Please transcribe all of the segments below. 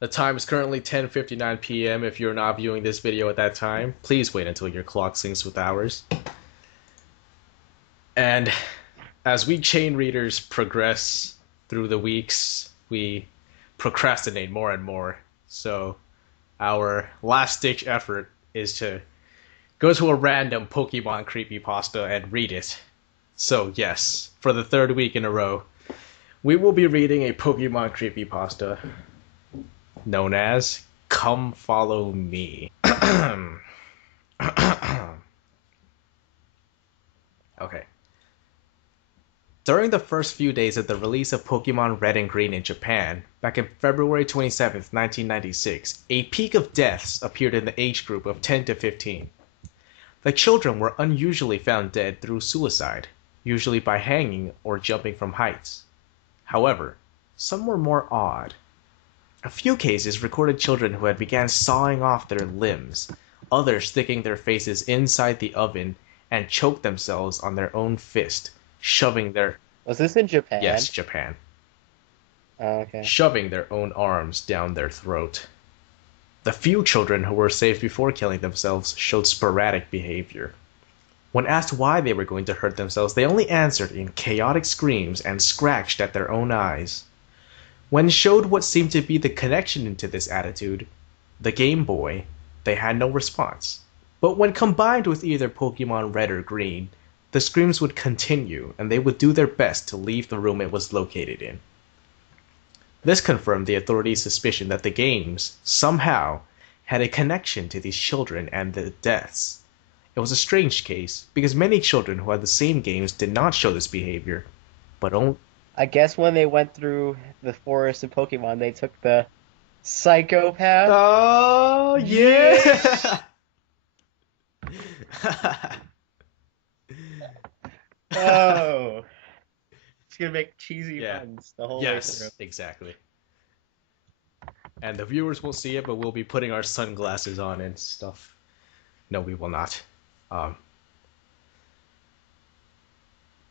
The time is currently 10:59 p.m. If you're not viewing this video at that time, please wait until your clock syncs with ours. And as we chain readers progress through the weeks, we procrastinate more and more. So our last-ditch effort is to go to a random Pokemon creepypasta and read it. So yes, for the third week in a row, we will be reading a Pokemon creepypasta known as Come Follow Me. Okay. During the first few days of the release of Pokemon Red and Green in Japan, back in February 27th, 1996, a peak of deaths appeared in the age group of 10 to 15. The children were unusually found dead through suicide, usually by hanging or jumping from heights. However, some were more odd. A few cases recorded children who had began sawing off their limbs, others sticking their faces inside the oven and choked themselves on their own fist, shoving their... Was this in Japan? Yes, Japan. Oh, okay. Shoving their own arms down their throat. The few children who were saved before killing themselves showed sporadic behavior. When asked why they were going to hurt themselves, they only answered in chaotic screams and scratched at their own eyes. When showed what seemed to be the connection into this attitude, the Game Boy, they had no response. But when combined with either Pokemon Red or Green, the screams would continue and they would do their best to leave the room it was located in. This confirmed the authorities' suspicion that the games, somehow, had a connection to these children and the deaths. It was a strange case, because many children who had the same games did not show this behavior, but only... I guess when they went through the forest of Pokemon, they took the psychopath. Oh, yeah! Oh, it's gonna make cheesy Yeah. puns the whole way Yes, through. exactly. And the viewers will see it, but we'll be putting our sunglasses on and stuff. No, we will not. Um,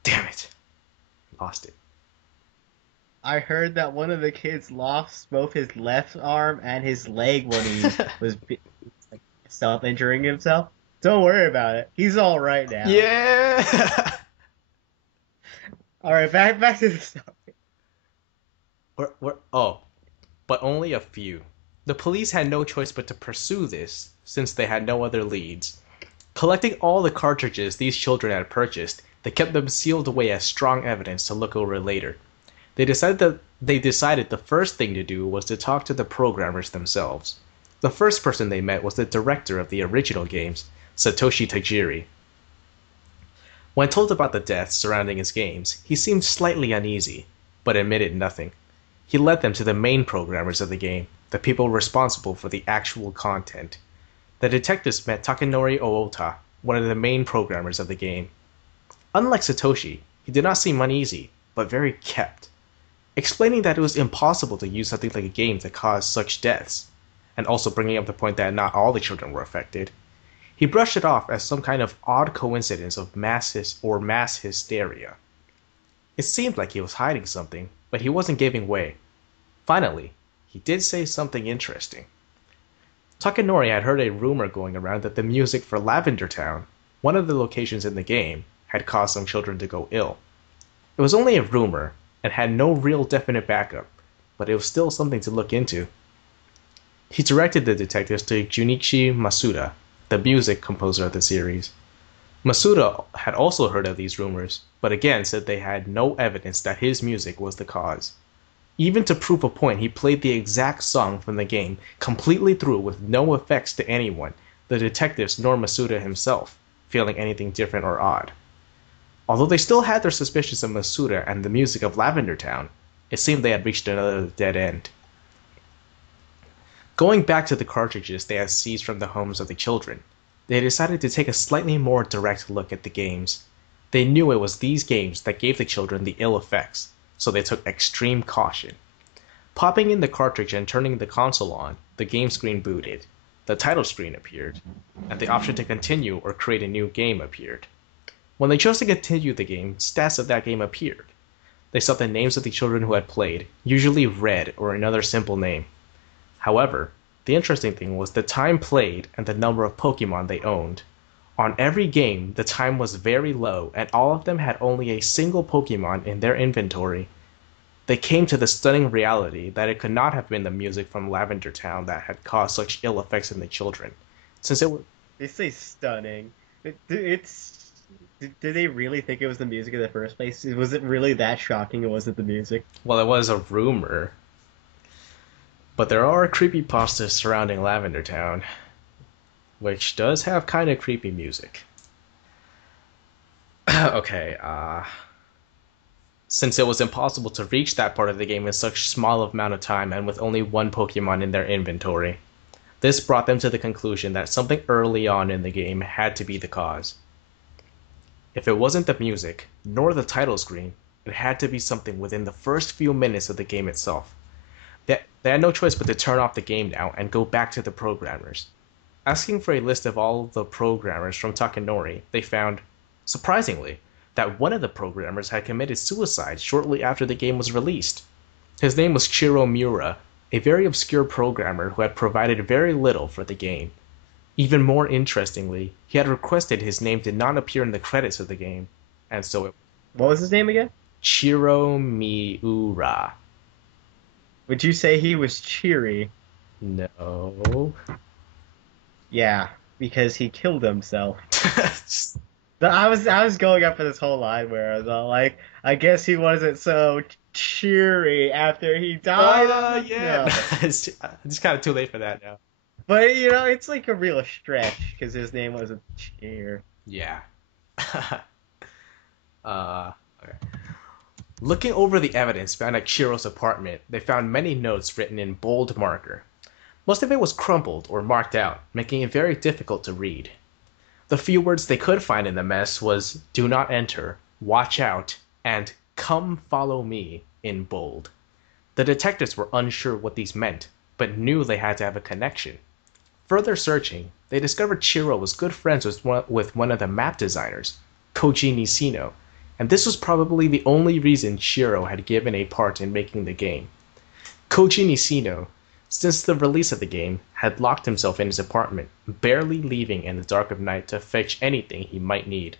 damn it. Lost it. I heard that one of the kids lost both his left arm and his leg when he was like self-injuring himself. Don't worry about it. He's all right now. Yeah! All right, back to the story. Oh, but only a few. The police had no choice but to pursue this, since they had no other leads. Collecting all the cartridges these children had purchased, they kept them sealed away as strong evidence to look over later. They decided the first thing to do was to talk to the programmers themselves. The first person they met was the director of the original games, Satoshi Tajiri. When told about the deaths surrounding his games, he seemed slightly uneasy, but admitted nothing. He led them to the main programmers of the game, the people responsible for the actual content. The detectives met Takanori Oota, one of the main programmers of the game. Unlike Satoshi, he did not seem uneasy, but very kept, explaining that it was impossible to use something like a game to cause such deaths, and also bringing up the point that not all the children were affected. He brushed it off as some kind of odd coincidence of mass hysteria. It seemed like he was hiding something, but he wasn't giving way. Finally, he did say something interesting. Takanori had heard a rumor going around that the music for Lavender Town, one of the locations in the game, had caused some children to go ill. It was only a rumor, and had no real definite backup, but it was still something to look into. He directed the detectives to Junichi Masuda, the music composer of the series. Masuda had also heard of these rumors, but again said they had no evidence that his music was the cause. Even to prove a point, he played the exact song from the game completely through with no effects to anyone, the detectives nor Masuda himself, feeling anything different or odd. Although they still had their suspicions of Masuda and the music of Lavender Town, it seemed they had reached another dead end. Going back to the cartridges they had seized from the homes of the children, they decided to take a slightly more direct look at the games. They knew it was these games that gave the children the ill effects, so they took extreme caution. Popping in the cartridge and turning the console on, the game screen booted, the title screen appeared, and the option to continue or create a new game appeared. When they chose to continue the game, stats of that game appeared. They saw the names of the children who had played, usually Red or another simple name. However, the interesting thing was the time played and the number of Pokemon they owned. On every game, the time was very low, and all of them had only a single Pokemon in their inventory. They came to the stunning reality that it could not have been the music from Lavender Town that had caused such ill effects in the children, since it was. They say stunning. It's. Did they really think it was the music in the first place? Was it really that shocking? It wasn't the music. Well, it was a rumor, but there are creepypastas surrounding Lavender Town, which does have kind of creepy music. Okay, since it was impossible to reach that part of the game in such small amount of time and with only one Pokemon in their inventory, this brought them to the conclusion that something early on in the game had to be the cause. If it wasn't the music, nor the title screen, it had to be something within the first few minutes of the game itself. They had no choice but to turn off the game now and go back to the programmers. Asking for a list of all the programmers from Takanori, they found, surprisingly, that one of the programmers had committed suicide shortly after the game was released. His name was Chiro Miura, a very obscure programmer who had provided very little for the game. Even more interestingly, he had requested his name did not appear in the credits of the game, and so it. What was his name again? Chiro Miura. Would you say he was cheery? No. Yeah, because he killed himself. I was going up for this whole line where I was all like, I guess he wasn't so cheery after he died. Yeah. No. It's kind of too late for that now. But it's like a real stretch because his name wasn't Cheer. Yeah. Okay. Looking over the evidence found at Chiro's apartment, they found many notes written in bold marker. Most of it was crumpled or marked out, making it very difficult to read. The few words they could find in the mess was "do not enter," "watch out," and "come follow me" in bold. The detectives were unsure what these meant, but knew they had to have a connection. Further searching, they discovered Chiro was good friends with one of the map designers, Koji Nishino, and this was probably the only reason Chiro had given a part in making the game. Koji Nishino, since the release of the game, had locked himself in his apartment, barely leaving in the dark of night to fetch anything he might need.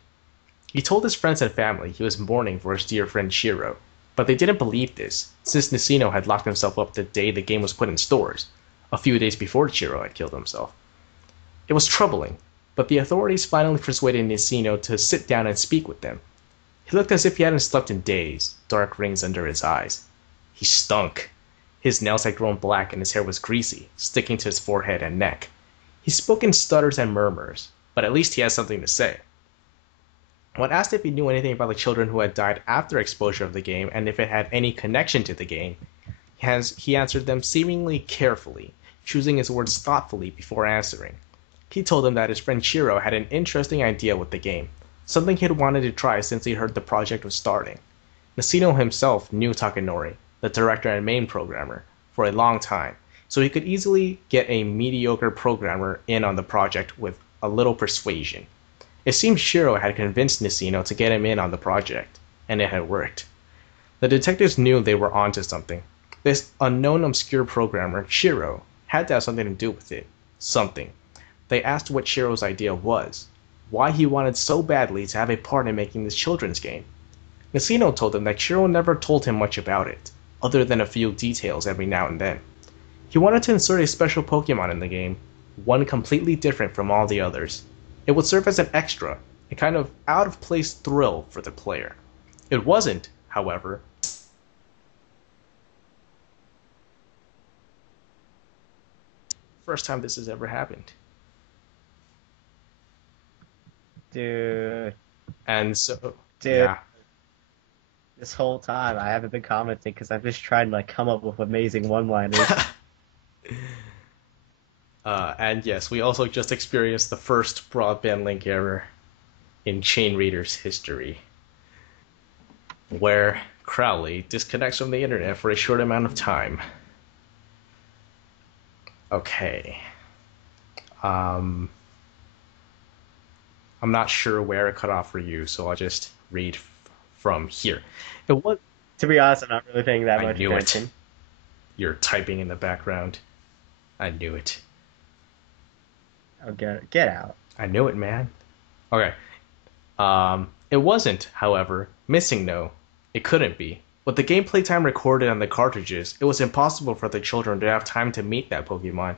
He told his friends and family he was mourning for his dear friend Chiro, but they didn't believe this, since Nishino had locked himself up the day the game was put in stores, a few days before Chiro had killed himself. It was troubling, but the authorities finally persuaded Nishino to sit down and speak with them. He looked as if he hadn't slept in days, dark rings under his eyes. He stunk. His nails had grown black and his hair was greasy, sticking to his forehead and neck. He spoke in stutters and murmurs, but at least he had something to say. When asked if he knew anything about the children who had died after exposure of the game and if it had any connection to the game, he answered them seemingly carefully, choosing his words thoughtfully before answering. He told them that his friend Chiro had an interesting idea with the game, something he had wanted to try since he heard the project was starting. Nishino himself knew Takanori, the director and main programmer, for a long time, so he could easily get a mediocre programmer in on the project with a little persuasion. It seemed Chiro had convinced Nishino to get him in on the project, and it had worked. The detectives knew they were onto something. This unknown obscure programmer, Chiro, had to have something to do with it. Something. They asked what Chiro's idea was, why he wanted so badly to have a part in making this children's game. Nishino told them that Chiro never told him much about it, other than a few details every now and then. He wanted to insert a special Pokemon in the game, one completely different from all the others. It would serve as an extra, a kind of out-of-place thrill for the player. It wasn't, however, first time this has ever happened. Dude. And so, Dude. yeah. This whole time I haven't been commenting because I'm just trying to come up with amazing one-liners. And yes, we also just experienced the first broadband link error in Chain Readerz history, where Crowley disconnects from the internet for a short amount of time. Okay. I'm not sure where it cut off for you, so I'll just read from here. It was. To be honest, I'm not really paying that I much knew attention. it. You're typing in the background. I knew it. Oh, get out. I knew it, man. Okay. It wasn't, however, missing no. It couldn't be. With the gameplay time recorded on the cartridges, it was impossible for the children to have time to meet that Pokemon.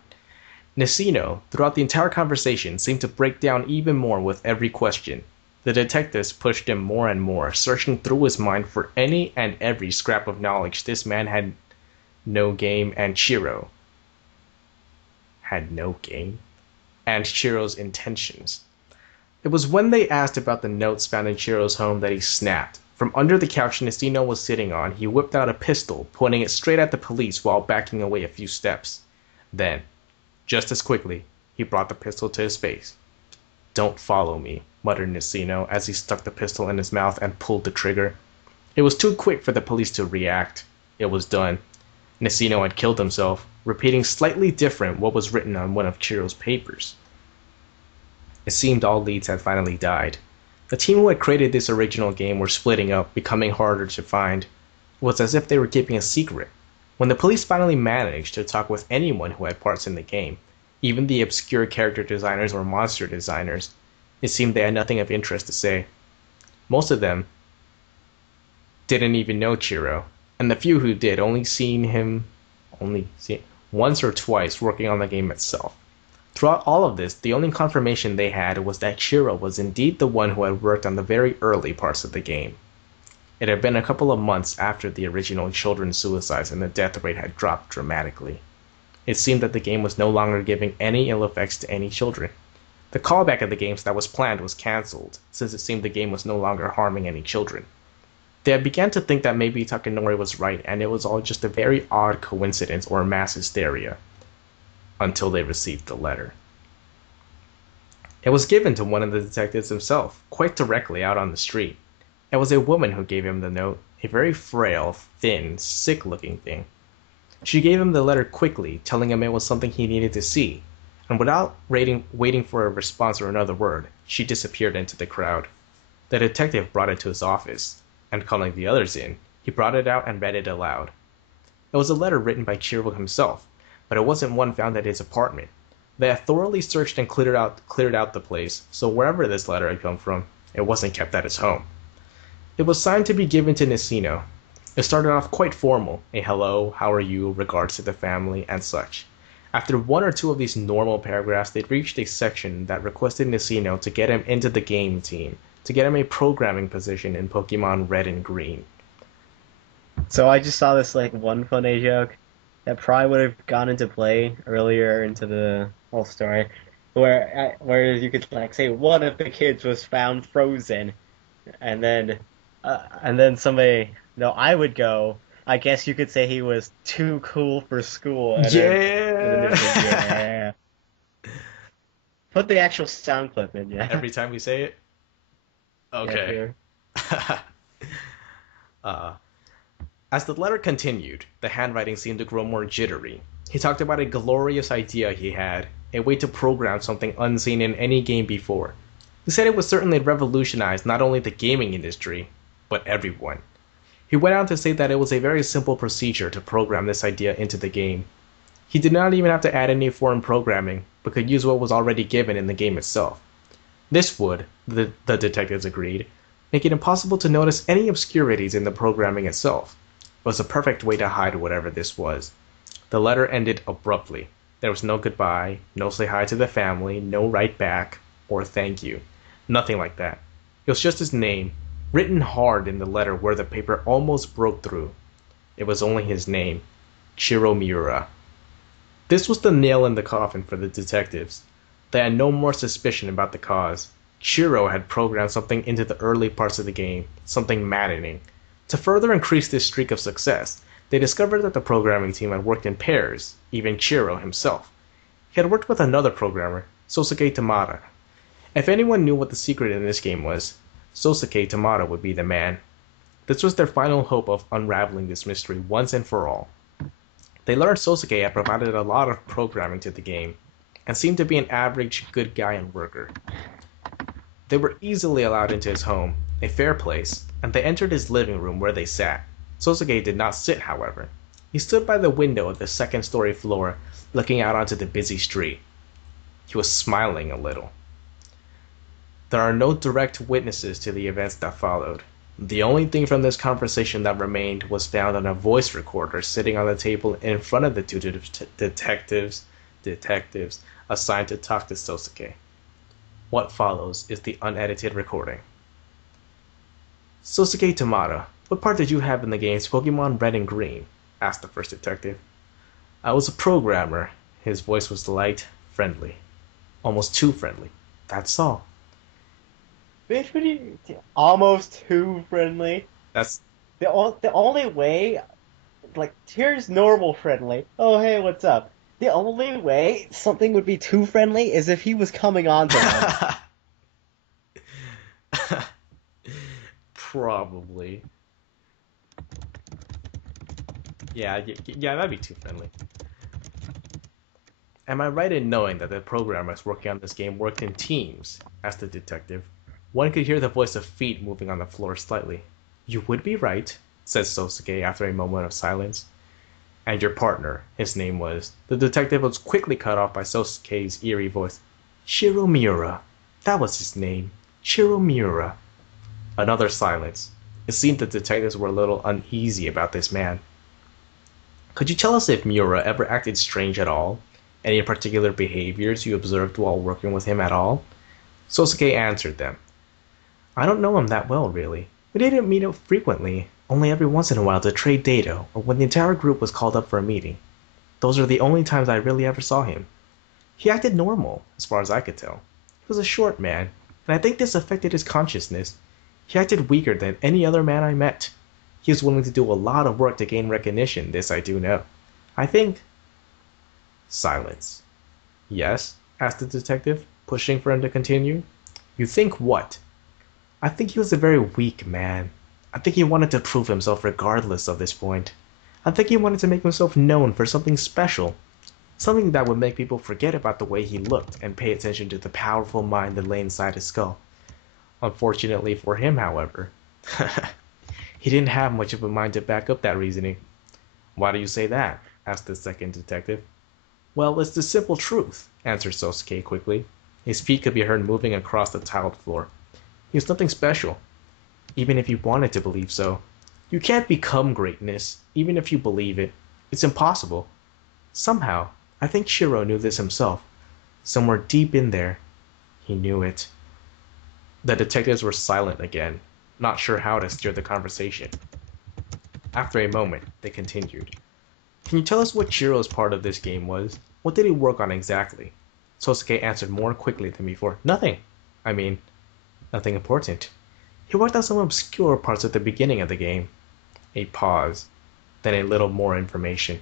Nacino, throughout the entire conversation, seemed to break down even more with every question. The detectives pushed him more and more, searching through his mind for any and every scrap of knowledge this man had no game and Chiro had no game and Chiro's intentions. It was when they asked about the notes found in Chiro's home that he snapped. From under the couch Nacino was sitting on, he whipped out a pistol, pointing it straight at the police while backing away a few steps. Then, just as quickly, he brought the pistol to his face. "Don't follow me," muttered Nacino as he stuck the pistol in his mouth and pulled the trigger. It was too quick for the police to react. It was done. Nacino had killed himself, repeating slightly different what was written on one of Chiro's papers. It seemed all leads had finally died. The team who had created this original game were splitting up, becoming harder to find. It was as if they were keeping a secret. When the police finally managed to talk with anyone who had parts in the game, even the obscure character designers or monster designers, it seemed they had nothing of interest to say. Most of them didn't even know Chiro, and the few who did only seen him once or twice working on the game itself. Throughout all of this, the only confirmation they had was that Chiro was indeed the one who had worked on the very early parts of the game. It had been a couple of months after the original children's suicides and the death rate had dropped dramatically. It seemed that the game was no longer giving any ill effects to any children. The callback of the games that was planned was cancelled, since it seemed the game was no longer harming any children. They had begun to think that maybe Takanori was right and it was all just a very odd coincidence or mass hysteria, until they received the letter. It was given to one of the detectives himself, quite directly out on the street. It was a woman who gave him the note, a very frail, thin, sick-looking thing. She gave him the letter quickly, telling him it was something he needed to see, and without waiting for a response or another word, she disappeared into the crowd. The detective brought it to his office, and calling the others in, he brought it out and read it aloud. It was a letter written by Chiro himself, but it wasn't one found at his apartment. They had thoroughly searched and cleared out the place, so wherever this letter had come from, it wasn't kept at his home. It was signed to be given to Nacino. It started off quite formal, a hello, how are you, regards to the family, and such. After one or two of these normal paragraphs, they reached a section that requested Nacino to get him into the game team, to get him a programming position in Pokemon Red and Green. So I just saw this one funny joke that probably would have gone into play earlier into the whole story, where you could say one of the kids was found frozen, and then somebody, no, I would go, I guess you could say he was too cool for school. And yeah. Put the actual sound clip in, yeah. Every time we say it? Okay. Yeah, As the letter continued, the handwriting seemed to grow more jittery. He talked about a glorious idea he had, a way to program something unseen in any game before. He said it would certainly revolutionize not only the gaming industry, but everyone. He went on to say that it was a very simple procedure to program this idea into the game. He did not even have to add any foreign programming, but could use what was already given in the game itself. This would, the detectives agreed, make it impossible to notice any obscurities in the programming itself. It was a perfect way to hide whatever this was. The letter ended abruptly. There was no goodbye, no say hi to the family, no write back, or thank you. Nothing like that. It was just his name, written hard in the letter where the paper almost broke through. It was only his name, Chiro Miura. This was the nail in the coffin for the detectives. They had no more suspicion about the cause. Chiro had programmed something into the early parts of the game, something maddening. To further increase this streak of success, they discovered that the programming team had worked in pairs, even Chiro himself. He had worked with another programmer, Sosuke Tamada. If anyone knew what the secret in this game was, Sosuke Tamada would be the man. This was their final hope of unraveling this mystery once and for all. They learned Sosuke had provided a lot of programming to the game, and seemed to be an average good guy and worker. They were easily allowed into his home, a fair place, and they entered his living room where they sat. Sosuke did not sit, however. He stood by the window of the second-story floor, looking out onto the busy street. He was smiling a little. There are no direct witnesses to the events that followed. The only thing from this conversation that remained was found on a voice recorder sitting on the table in front of the two detectives assigned to talk to Sosuke. What follows is the unedited recording. Sosuke Tamada, what part did you have in the games Pokemon Red and Green? Asked the first detective. I was a programmer. His voice was light, friendly. Almost too friendly. That's all. Bitch, would you almost too friendly? That's The only way, like, here's normal friendly. Oh, hey, what's up? The only way something would be too friendly is if he was coming on to them. Probably. Yeah, that'd be too friendly. Am I right in knowing that the programmers working on this game worked in teams? Asked the detective. One could hear the voice of feet moving on the floor slightly. You would be right, said Sosuke after a moment of silence. And your partner, his name was... The detective was quickly cut off by Sosuke's eerie voice. Shiro Miura. That was his name. Shiro Miura. Another silence. It seemed the detectives were a little uneasy about this man. Could you tell us if Miura ever acted strange at all? Any particular behaviors you observed while working with him at all? Sosuke answered them. I don't know him that well, really. We didn't meet up frequently, only every once in a while to trade data, or when the entire group was called up for a meeting. Those are the only times I really ever saw him. He acted normal, as far as I could tell. He was a short man, and I think this affected his consciousness. He acted weaker than any other man I met. He was willing to do a lot of work to gain recognition, this I do know. I think... Silence. Yes? Asked the detective, pushing for him to continue. You think what? I think he was a very weak man. I think he wanted to prove himself regardless of this point. I think he wanted to make himself known for something special. Something that would make people forget about the way he looked and pay attention to the powerful mind that lay inside his skull. Unfortunately for him, however, he didn't have much of a mind to back up that reasoning. Why do you say that? Asked the second detective. Well, it's the simple truth, answered Sosuke quickly. His feet could be heard moving across the tiled floor. He was nothing special, even if you wanted to believe so. You can't become greatness, even if you believe it. It's impossible. Somehow, I think Shiro knew this himself. Somewhere deep in there, he knew it. The detectives were silent again, not sure how to steer the conversation. After a moment, they continued. Can you tell us what Shiro's part of this game was? What did he work on exactly? Sosuke answered more quickly than before. Nothing. Nothing important. He worked on some obscure parts at the beginning of the game. A pause. Then a little more information.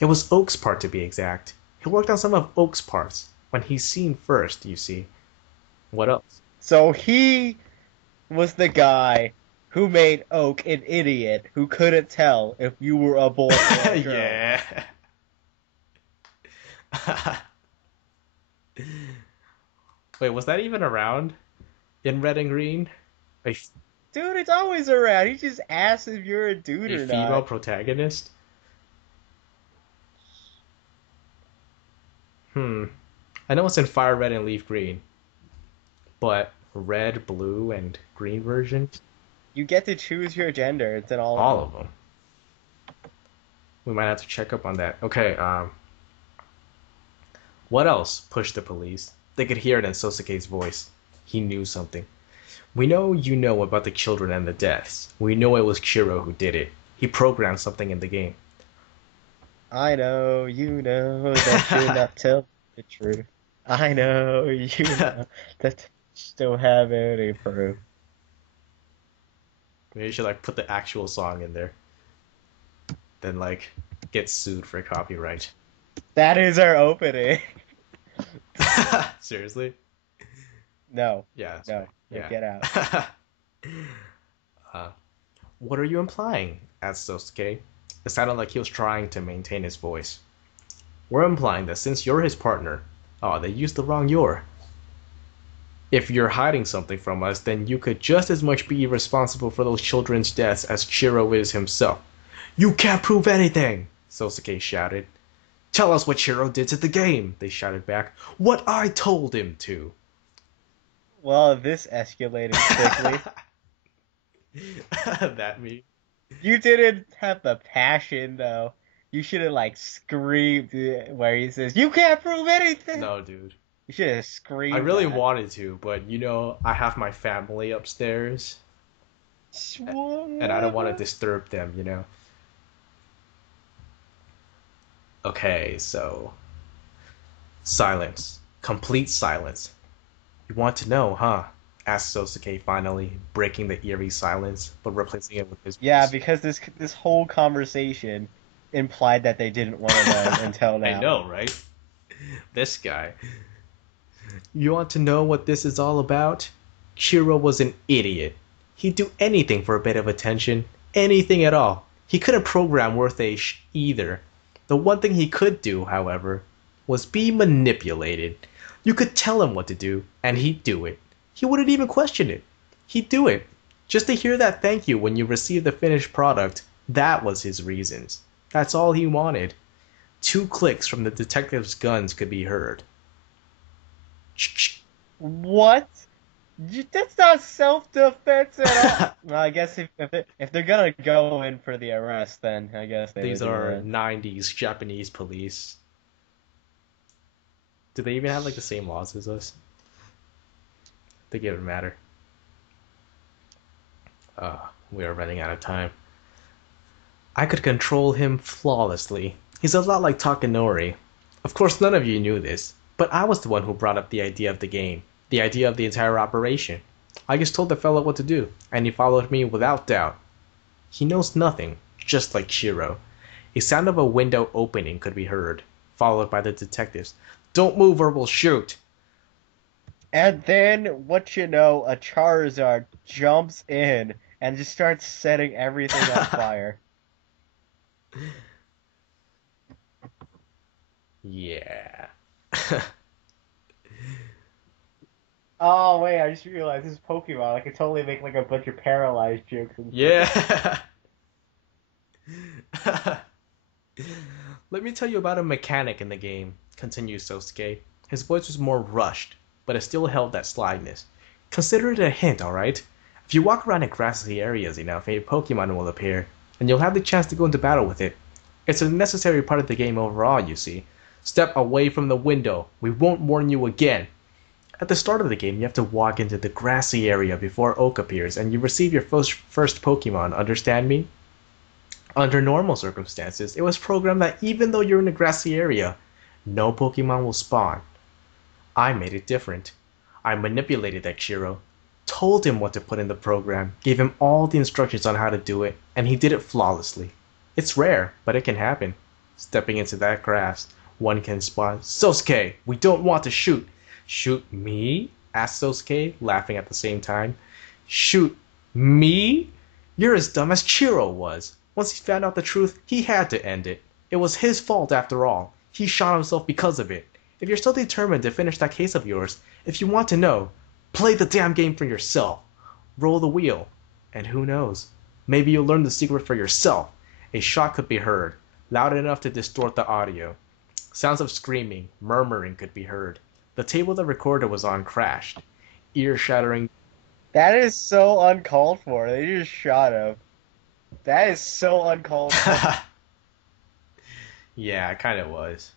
It was Oak's part, to be exact. He worked on some of Oak's parts. When he's seen first, you see. What else? So he was the guy who made Oak an idiot who couldn't tell if you were a boy or a girl. Yeah. Wait, was that even around in Red and Green? A Dude, it's always around. He just asks if you're a dude or female not. protagonist? I know it's in Fire Red and Leaf Green, but red, blue, and green version? You get to choose your gender. It's in all All of of them. We might have to check up on that. Okay, what else? Pushed the police. They could hear it in Sosuke's voice. He knew something. We know you know about the children and the deaths. We know it was Shiro who did it. He programmed something in the game. I know, you know, that you're not telling the truth. I know, you know, that you don't have any proof. Maybe you should like put the actual song in there. Then like get sued for copyright. That is our opening. Seriously? No, Yeah. That's no, right. Yeah. get out. What are you implying? Asked Sosuke. It sounded like he was trying to maintain his voice. We're implying that since you're his partner... Oh, they used the wrong "you're." If you're hiding something from us, then you could just as much be responsible for those children's deaths as Shiro is himself. You can't prove anything! Sosuke shouted. Tell us what Shiro did to the game, they shouted back. What I told him to. Well, this escalated quickly. That me. You didn't have the passion, though. You should have, like, screamed where he says, "You can't prove anything!" No, dude. You should have I screamed really that. wanted to, but I have my family upstairs, and I don't want to disturb them. Okay, so silence. Complete silence. You want to know, huh? Asked Sosuke finally, breaking the eerie silence, but replacing it with his Yeah, voice. because this whole conversation implied that they didn't want to know until I now. know, right? This guy. You want to know what this is all about? Chiro was an idiot. He'd do anything for a bit of attention. Anything at all. He couldn't program worth a either. The one thing he could do, however, was be manipulated. You could tell him what to do, and he'd do it. He wouldn't even question it. He'd do it. Just to hear that thank you when you received the finished product, that was his reasons. That's all he wanted. 2 clicks from the detective's guns could be heard. What? That's not self-defense at all. Well, I guess if they're gonna go in for the arrest, then I guess they These would do are that. 90s Japanese police. Do they even have like the same laws as us? I think it would matter. We are running out of time. I could control him flawlessly. He's a lot like Takanori. Of course, none of you knew this, but I was the one who brought up the idea of the game, the idea of the entire operation. I just told the fellow what to do, and he followed me without doubt. He knows nothing, just like Shiro. A sound of a window opening could be heard, followed by the detectives. Don't move or we'll shoot! And then, what you know, a Charizard jumps in and just starts setting everything on fire. Yeah. Oh wait, I just realized this is Pokemon. I could totally make like a bunch of paralyzed jokes and shit. Yeah. Let me tell you about a mechanic in the game, continues Sosuke. His voice was more rushed, but it still held that slyness. Consider it a hint, alright? If you walk around in grassy areas enough, a Pokemon will appear, and you'll have the chance to go into battle with it. It's a necessary part of the game overall, you see. Step away from the window. We won't warn you again. At the start of the game, you have to walk into the grassy area before Oak appears, and you receive your first Pokemon, understand me? Under normal circumstances, it was programmed that even though you're in a grassy area, no Pokemon will spawn. I made it different. I manipulated that Shiro, told him what to put in the program, gave him all the instructions on how to do it, and he did it flawlessly. It's rare, but it can happen. Stepping into that grass, one can spawn. Sosuke, we don't want to shoot. Shoot me? Asked Sosuke, laughing at the same time. Shoot me? You're as dumb as Chiro was. Once he found out the truth, he had to end it. It was his fault after all. He shot himself because of it. If you're still determined to finish that case of yours, if you want to know, play the damn game for yourself. Roll the wheel. And who knows? Maybe you'll learn the secret for yourself. A shot could be heard, loud enough to distort the audio. Sounds of screaming, murmuring could be heard. The table the recorder was on crashed. Ear-shattering. That is so uncalled for. They just shot him. That is so uncalled for. Yeah, it kind of was.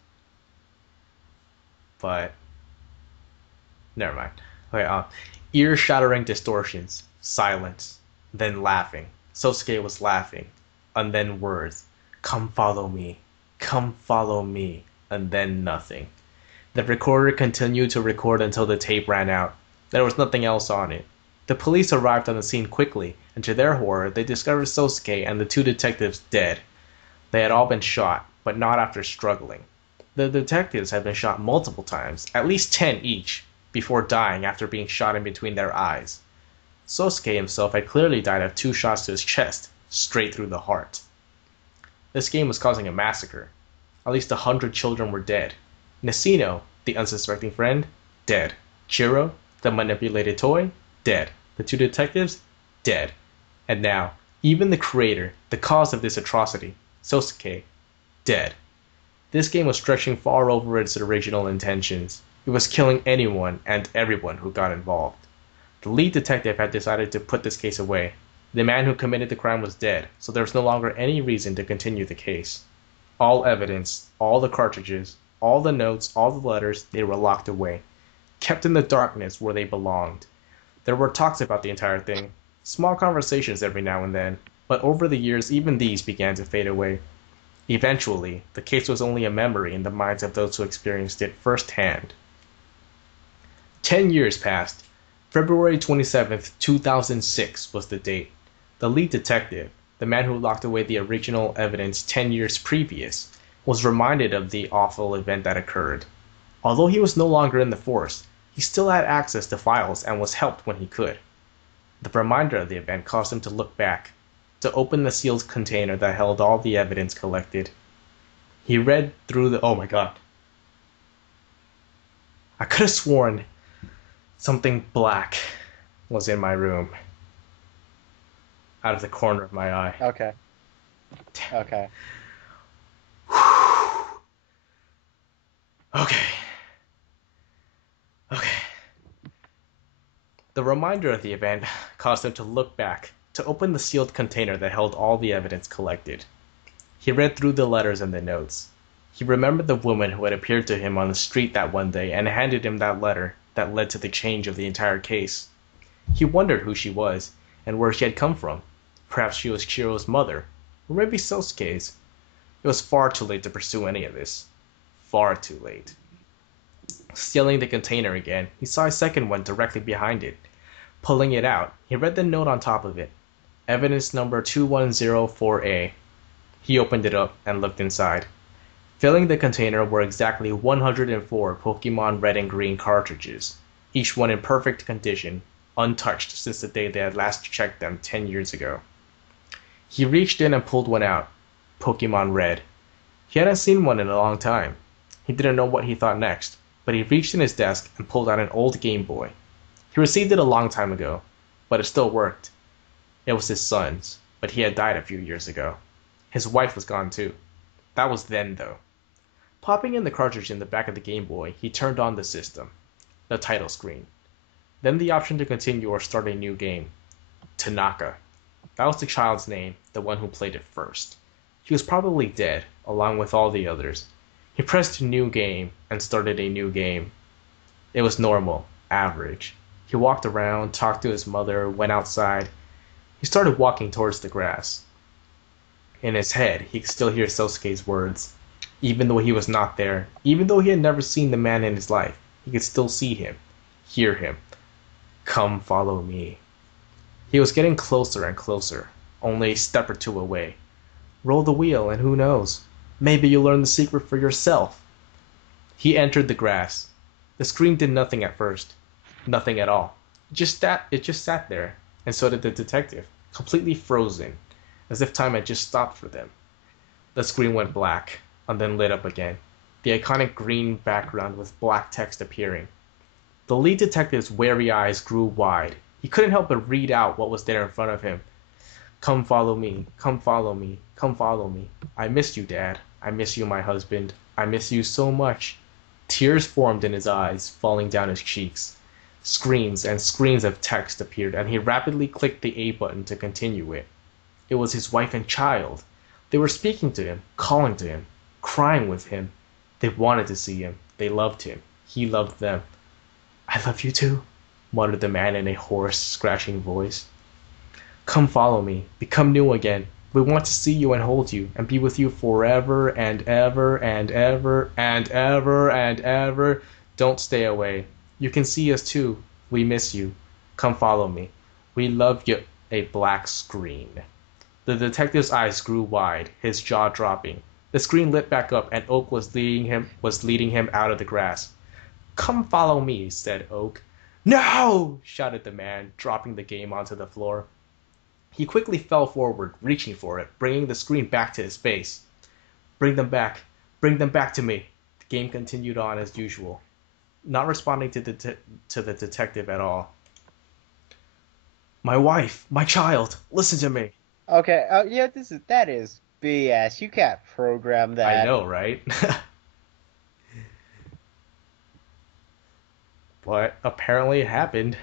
But never mind. Okay, ear-shattering distortions, silence, then laughing. Sosuke was laughing, and then words. Come follow me. Come follow me. And then nothing. The recorder continued to record until the tape ran out. There was nothing else on it. The police arrived on the scene quickly, and to their horror, they discovered Sosuke and the 2 detectives dead. They had all been shot, but not after struggling. The detectives had been shot multiple times, at least 10 each, before dying after being shot in between their eyes. Sosuke himself had clearly died of 2 shots to his chest, straight through the heart. This game was causing a massacre. At least 100 children were dead. Nacino, the unsuspecting friend, dead. Chiro, the manipulated toy, dead. The 2 detectives, dead. And now, even the creator, the cause of this atrocity, Sosuke, dead. This game was stretching far over its original intentions. It was killing anyone and everyone who got involved. The lead detective had decided to put this case away. The man who committed the crime was dead, so there was no longer any reason to continue the case. All evidence, all the cartridges, all the notes, all the letters, they were locked away, kept in the darkness where they belonged. There were talks about the entire thing, small conversations every now and then, but over the years even these began to fade away. Eventually, the case was only a memory in the minds of those who experienced it firsthand. 10 years passed. February 27th, 2006 was the date. The lead detective, the man who locked away the original evidence 10 years previous, was reminded of the awful event that occurred. Although he was no longer in the force, he still had access to files and was helped when he could. The reminder of the event caused him to look back, to open the sealed container that held all the evidence collected. He read through the... Oh my god. I could have sworn something black was in my room. Out of the corner of my eye. Okay. Okay. Okay. Okay. The reminder of the event caused him to look back, to open the sealed container that held all the evidence collected. He read through the letters and the notes. He remembered the woman who had appeared to him on the street that one day and handed him that letter that led to the change of the entire case. He wondered who she was and where she had come from. Perhaps she was Chiro's mother, or maybe Sosuke's. It was far too late to pursue any of this. Far too late. Stealing the container again, he saw a second one directly behind it. Pulling it out, he read the note on top of it. Evidence number 2104A. He opened it up and looked inside. Filling the container were exactly 104 Pokemon Red and Green cartridges, each one in perfect condition, untouched since the day they had last checked them 10 years ago. He reached in and pulled one out. Pokemon Red. He hadn't seen one in a long time. He didn't know what he thought next, but he reached in his desk and pulled out an old Game Boy. He received it a long time ago, but it still worked. It was his son's, but he had died a few years ago. His wife was gone too. That was then, though. Popping in the cartridge in the back of the Game Boy, he turned on the system. The title screen. Then the option to continue or start a new game. Tanaka. That was the child's name, the one who played it first. He was probably dead, along with all the others. He pressed new game and started a new game. It was normal, average. He walked around, talked to his mother, went outside. He started walking towards the grass. In his head, he could still hear Sosuke's words. Even though he was not there, even though he had never seen the man in his life, he could still see him, hear him. Come follow me. He was getting closer and closer, only a step or two away. Roll the wheel and who knows, maybe you'll learn the secret for yourself. He entered the grass. The screen did nothing at first. Nothing at all. It just sat there, and so did the detective, completely frozen, as if time had just stopped for them. The screen went black, and then lit up again, the iconic green background with black text appearing. The lead detective's wary eyes grew wide. He couldn't help but read out what was there in front of him. Come follow me, come follow me, come follow me. I miss you, Dad. I miss you, my husband. I miss you so much. Tears formed in his eyes, falling down his cheeks. Screens and screens of text appeared, and he rapidly clicked the A button to continue it. It was his wife and child. They were speaking to him, calling to him, crying with him. They wanted to see him. They loved him. He loved them. I love you too, muttered the man in a hoarse, scratching voice. Come follow me. Become new again. We want to see you and hold you, and be with you forever and ever and ever and ever and ever. Don't stay away. You can see us too. We miss you. Come follow me. We love you. A black screen. The detective's eyes grew wide, his jaw dropping. The screen lit back up, and Oak was leading him out of the grass. Come follow me, said Oak. No! Shouted the man, dropping the game onto the floor. He quickly fell forward, reaching for it, bringing the screen back to his face. Bring them back. Bring them back to me. The game continued on as usual, not responding to the detective at all. My wife, my child, listen to me. Okay. Yeah. That is BS. You can't program I that. know, right? But apparently it happened.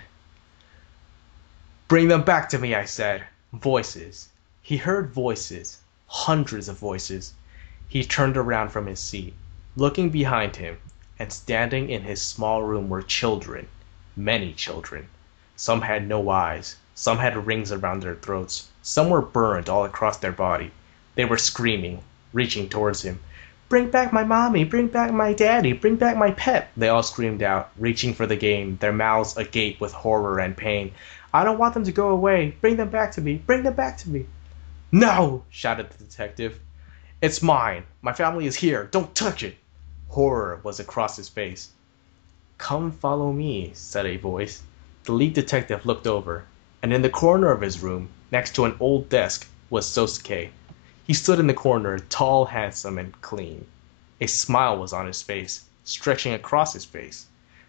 Bring them back to me, I said. Voices. He heard voices. Hundreds of voices. He turned around from his seat, looking behind him, and standing in his small room were children. Many children. Some had no eyes. Some had rings around their throats. Some were burned all across their body. They were screaming, reaching towards him. Bring back my mommy! Bring back my daddy! Bring back my pet! They all screamed out, reaching for the game, their mouths agape with horror and pain. I don't want them to go away. Bring them back to me. Bring them back to me. No! Shouted the detective. It's mine. My family is here. Don't touch it. Horror was across his face. Come follow me, said a voice. The lead detective looked over, and in the corner of his room, next to an old desk, was Sosuke. He stood in the corner, tall, handsome, and clean. A smile was on his face, stretching across his face.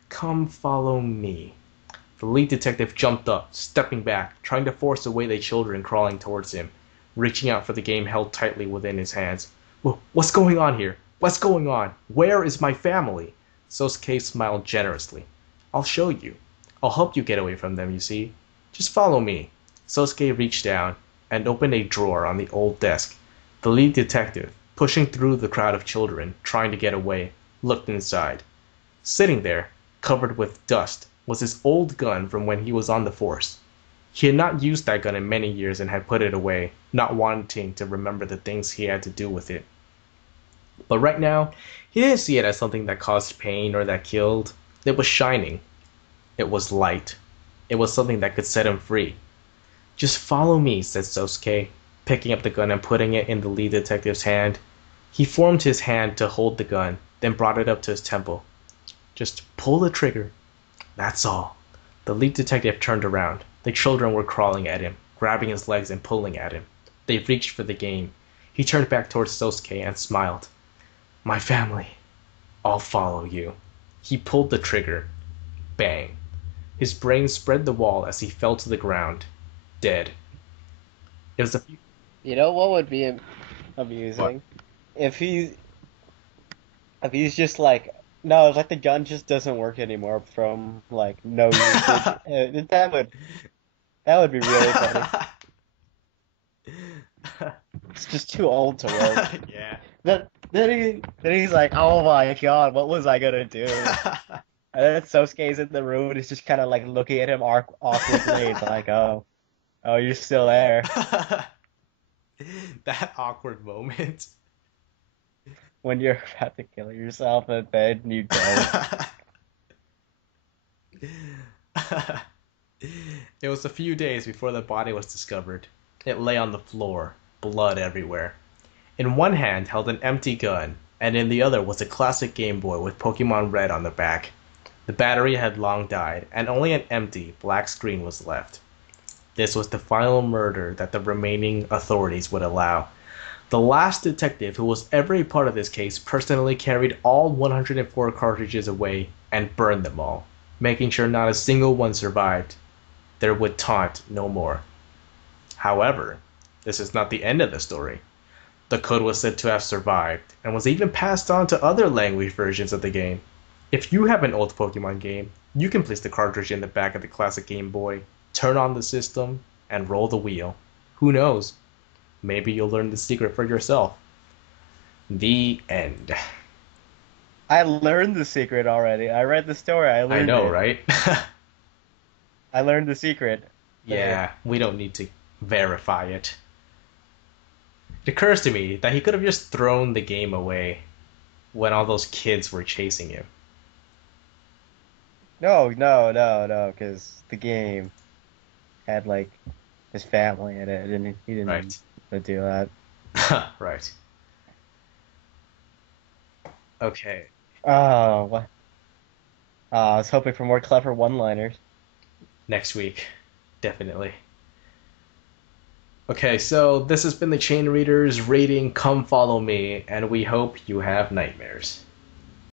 Come follow me. The lead detective jumped up, stepping back, trying to force away the children crawling towards him, reaching out for the game held tightly within his hands. What's going on here? What's going on? Where is my family? Sosuke smiled generously. I'll show you. I'll help you get away from them, you see. Just follow me. Sosuke reached down and opened a drawer on the old desk. The lead detective, pushing through the crowd of children, trying to get away, looked inside. Sitting there, covered with dust, was his old gun from when he was on the force. He had not used that gun in many years and had put it away, not wanting to remember the things he had to do with it. But right now, he didn't see it as something that caused pain or that killed. It was shining. It was light. It was something that could set him free. Just follow me, said Sosuke, picking up the gun and putting it in the lead detective's hand. He formed his hand to hold the gun, then brought it up to his temple. Just pull the trigger. That's all. The lead detective turned around. The children were crawling at him, grabbing his legs and pulling at him. They reached for the game. He turned back towards Sosuke and smiled. My family. I'll follow you. He pulled the trigger. Bang. His brain spread the wall as he fell to the ground, dead. It was a few... You know what would be What? amusing? If he if he's just like, no, like the gun just doesn't work anymore from like no usage. That would be really funny. It's just too old to work. Yeah. Then he's like, oh my god, what was I gonna do? And then Sosuke's in the room and he's just kind of like looking at him awkwardly. It's like, oh, you're still there. That awkward moment. When you're about to kill yourself and then you don't. It was a few days before the body was discovered. It lay on the floor, blood everywhere. In one hand held an empty gun, and in the other was a classic Game Boy with Pokemon Red on the back. The battery had long died, and only an empty, black screen was left. This was the final murder that the remaining authorities would allow. The last detective who was ever a part of this case personally carried all 104 cartridges away and burned them all, making sure not a single one survived. There would taunt no more. However, this is not the end of the story. The code was said to have survived, and was even passed on to other language versions of the game. If you have an old Pokemon game, you can place the cartridge in the back of the classic Game Boy, turn on the system, and roll the wheel. Who knows? Maybe you'll learn the secret for yourself. The end. I learned the secret already. I read the story. I I learned know, it. right? I learned the secret. Yeah, we don't need to verify it. It occurs to me that he could have just thrown the game away when all those kids were chasing him. No, because the game had like his family in it, and he didn't Right. need to do that. Right. Okay. Oh, what? I was hoping for more clever one-liners. Next week. Definitely. Okay, so this has been the Chain Readers rating Come Follow Me, and we hope you have nightmares.